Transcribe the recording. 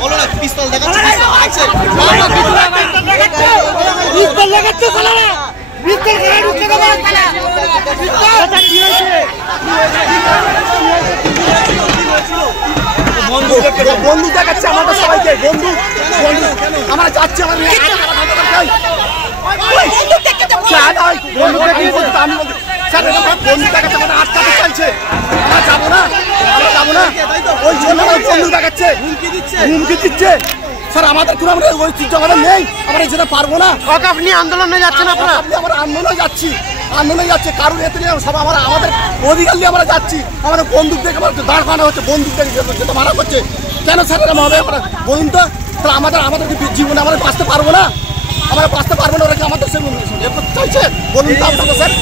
বলো না পিস্তল দেখাচ্ছে বন্ধু দেখাচ্ছে আমাদের সবাইকে বন্ধু আমরা যাচ্ছি আমার বন্ধু দেখাচ্ছে আমাদের আটকাতে চাইছে আমরা যাবো না ওই জন্য বন্ধু দেখাচ্ছে হুমকি দিচ্ছে স্যার আমাদের কোনো আমরা ওই আমাদের নেই আমরা যেতে পারবো না। আপনি আন্দোলনে যাচ্ছেন আপনারা? আমরা আন্দোলনে যাচ্ছে কারণ এতে নিয়ে সব আমরা আমাদের অধিকার নিয়ে আমরা যাচ্ছি আমাদের বন্দুক দেখে আমার দাঁড় করানো হচ্ছে বন্দুক দেখে যেতে মারা করছে কেন স্যার এরকম হবে আমরা বলুন তো তাহলে আমাদের জীবনে আমরা বাঁচতে পারবো না ওরা কি আমাদের চাইছে বলুন তো আপনাদের স্যার।